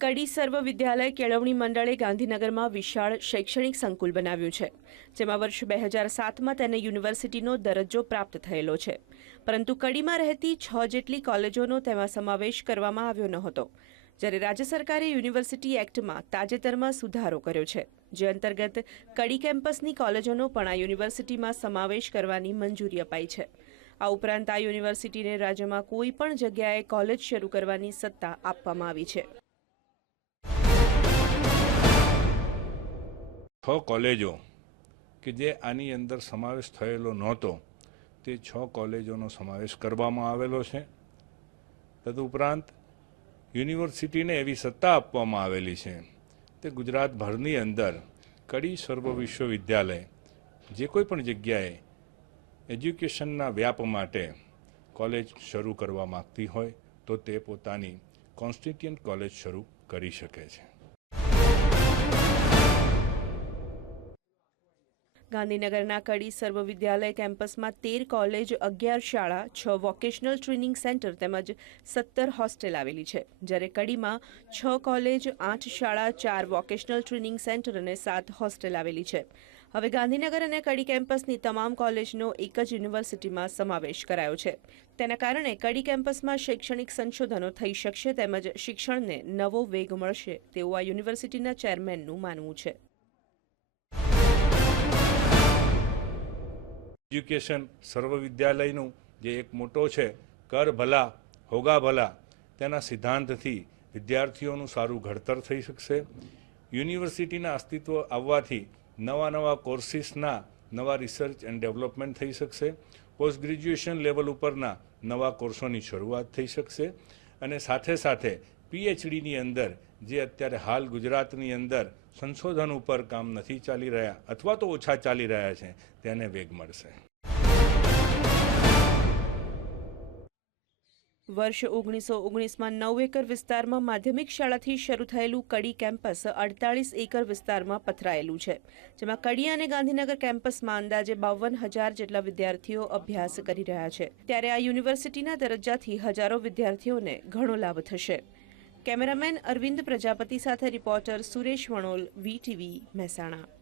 કડી સર્વ વિદ્યાલય કેળવણી મંડળે ગાંધીનગરમાં વિશાળ શૈક્ષણિક સંકુલ બનાવ્યું છે, જેમાં વર્ષ બે હજાર સાતમાં તેને યુનિવર્સિટીનો દરજ્જો પ્રાપ્ત થયેલો છે. પરંતુ કડીમાં રહેતી છ જેટલી કોલેજોનો તેમાં સમાવેશ કરવામાં આવ્યો નહોતો. જ્યારે રાજ્ય સરકારે યુનિવર્સિટી એક્ટમાં તાજેતરમાં સુધારો કર્યો છે, જે અંતર્ગત કડી કેમ્પસની કોલેજોનો પણ આ યુનિવર્સિટીમાં સમાવેશ કરવાની મંજૂરી અપાઈ છે. આ ઉપરાંત આ યુનિવર્સિટીને રાજ્યમાં કોઈ પણ જગ્યાએ કોલેજ શરૂ કરવાની સત્તા આપવામાં આવી છે. છ કોલેજો કે જે આની અંદર સમાવેશ થયેલો નહોતો, તે છ કોલેજોનો સમાવેશ કરવામાં આવેલો છે. તદુપરાંત યુનિવર્સિટીને એવી સત્તા આપવામાં આવેલી છે તે ગુજરાતભરની અંદર કડી સર્વ વિશ્વવિદ્યાલય જે કોઈ પણ જગ્યાએ એજ્યુકેશનના વ્યાપ માટે કોલેજ શરૂ કરવા માગતી હોય તો તે પોતાની કોન્સ્ટિટ્યુન્ટ કોલેજ શરૂ કરી શકે છે. ગાંધીનગરના કડી સર્વ વિદ્યાલય કેમ્પસમાં તેર કોલેજ, અગિયાર શાળા, છ વોકેશનલ ટ્રેનિંગ સેન્ટર તેમજ સત્તર હોસ્ટેલ આવેલી છે. જ્યારે કડીમાં છ કોલેજ, આઠ શાળા, ચાર વોકેશનલ ટ્રેનિંગ સેન્ટર અને સાત હોસ્ટેલ આવેલી છે. હવે ગાંધીનગર અને કડી કેમ્પસની તમામ કોલેજનો એક જ યુનિવર્સિટીમાં સમાવેશ કરાયો છે. તેના કારણે કડી કેમ્પસમાં શૈક્ષણિક સંશોધનો થઈ શકશે તેમજ શિક્ષણને નવો વેગ મળશે તેવું આ યુનિવર્સિટીના ચેરમેનનું માનવું છે. એજ્યુકેશન સર્વ વિદ્યાલયનું જે એક મોટો છે, કર ભલા, હોગા ભલા, તેના સિદ્ધાંતથી વિદ્યાર્થીઓનું સારું ઘડતર થઈ શકશે. યુનિવર્સિટીના અસ્તિત્વ આવવાથી નવા નવા કોર્સિસના નવા રિસર્ચ એન્ડ ડેવલપમેન્ટ થઈ શકશે. પોસ્ટ ગ્રેજ્યુએશન લેવલ ઉપરના નવા કોર્સોની શરૂઆત થઈ શકશે. અને સાથે સાથે પીએચડીની અંદર, જે અત્યારે હાલ ગુજરાતની અંદર સંશોધન ઉપર કામ નથી ચાલી રહ્યા અથવા તો ઓછા ચાલી રહ્યા છે, તેને વેગ મળશે. વર્ષ ઓગણીસો ઓગણીસમાં નવ એકર વિસ્તારમાં માધ્યમિક શાળાથી શરૂ થયેલું કડી કેમ્પસ અડતાળીસ એકર વિસ્તારમાં પથરાયેલું છે, જેમાં કડી અને ગાંધીનગર કેમ્પસમાં અંદાજે બાવન હજાર જેટલા વિદ્યાર્થીઓ અભ્યાસ કરી રહ્યા છે. ત્યારે આ યુનિવર્સિટીના દરજ્જાથી હજારો વિદ્યાર્થીઓને ઘણો લાભ થશે. કેમેરામેન અરવિંદ પ્રજાપતિ સાથે રિપોર્ટર સુરેશ વણોલ વીટીવી મહેસાણા.